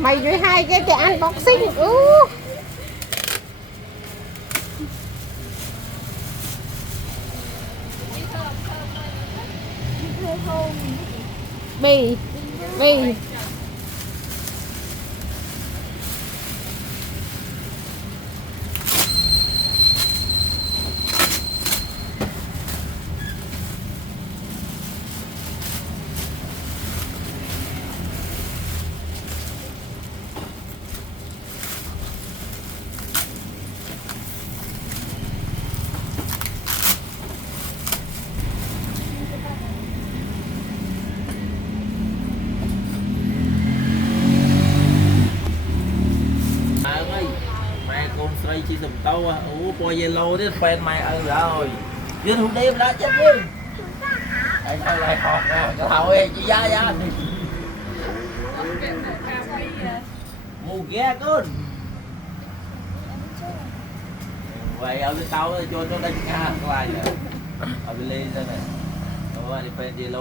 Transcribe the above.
mày với hai cái unboxing bì bì Đây chỉ dùng tàu à, po yellow đấy fan mày rồi, chứ không đêm đã chết chứ, anh sao lại học cái thầu ấy chị ra mù ghé con, vậy ở bên tàu cho đây nha, ngoài ở bên đây này, đó là fan yellow.